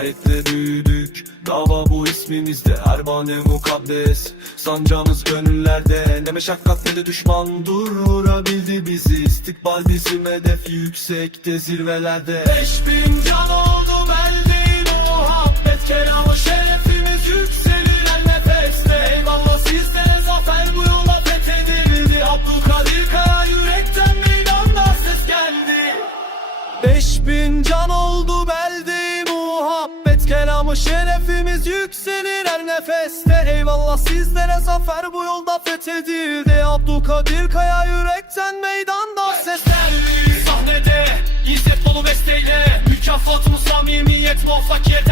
inayetle büyüdük. Dava bu ismimizde. Erbane mukaddes. Sancağımız gönüllerde. Ne meşakkat ne de düşman. Durdurabildi bizi. İstikbal bizim hedef. Yüksekte zirvelerde. Beş can oldum eldeyim Muhabbet kelamı şerefimiz yükselir her nefeste. Eyvallah sizlere zafer bu yola fethedildi. Abdülkadir Kaya yürekten meydanda ses geldi. Beş bin can oldu belde kelamı şerefimiz yükselir her nefeste. Eyvallah sizlere zafer bu yolda fethedildi. Abdülkadir Kaya yürekten meydanda seslendi. Sahnede İzzet dolu besteyle Mükafatımız samimiyet muvaffakiyet